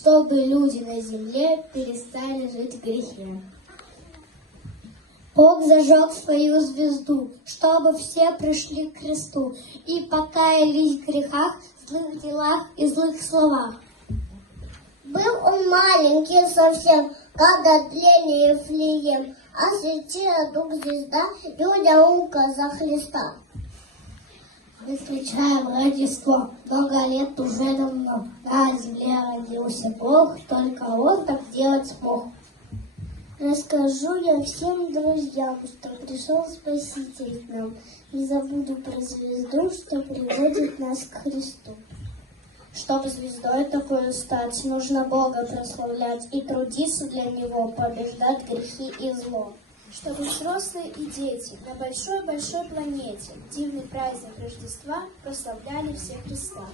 чтобы люди на земле перестали жить в грехе. Бог зажег свою звезду, чтобы все пришли к кресту и покаялись в грехах, злых делах и злых словах. Был он маленький совсем, как от тления Вифлеем, осветила дух звезда, людям указа Христа. Мы встречаем Рождество, много лет уже давно. На земле родился Бог, только Он так делать смог. Расскажу я всем друзьям, что пришел Спаситель к нам. Не забуду про звезду, что приводит нас к Христу. Чтобы звездой такой стать, нужно Бога прославлять и трудиться для Него, побеждать грехи и зло. Чтобы взрослые и дети на большой-большой планете дивный праздник Рождества прославляли все Христа.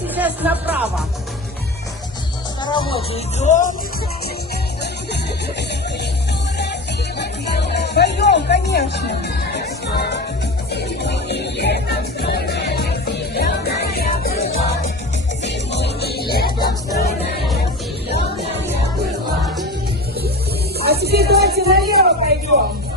Сейчас направо. Хоровод идет. Пойдем, конечно. А теперь давайте налево пойдем.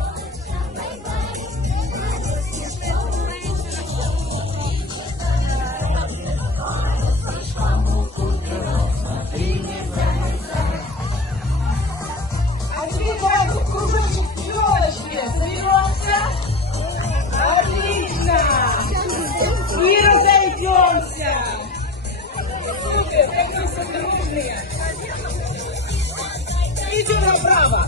А теперь давайте Соберемся. Отлично. И разойдемся. Супер, какие все дружные. Идем направо.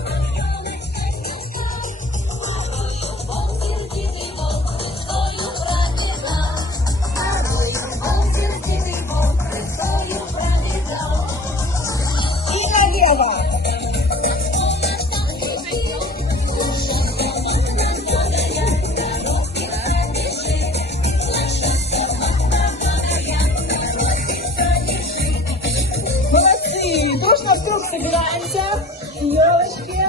И налево. Молодцы! Дружно вокруг собираемся. Елочки.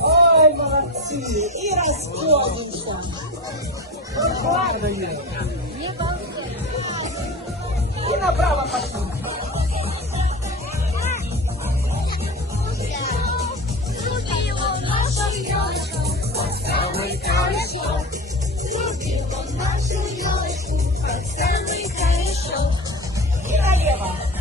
Ой, молодцы. И расходимся. Ладно. И направо пошли. И налево.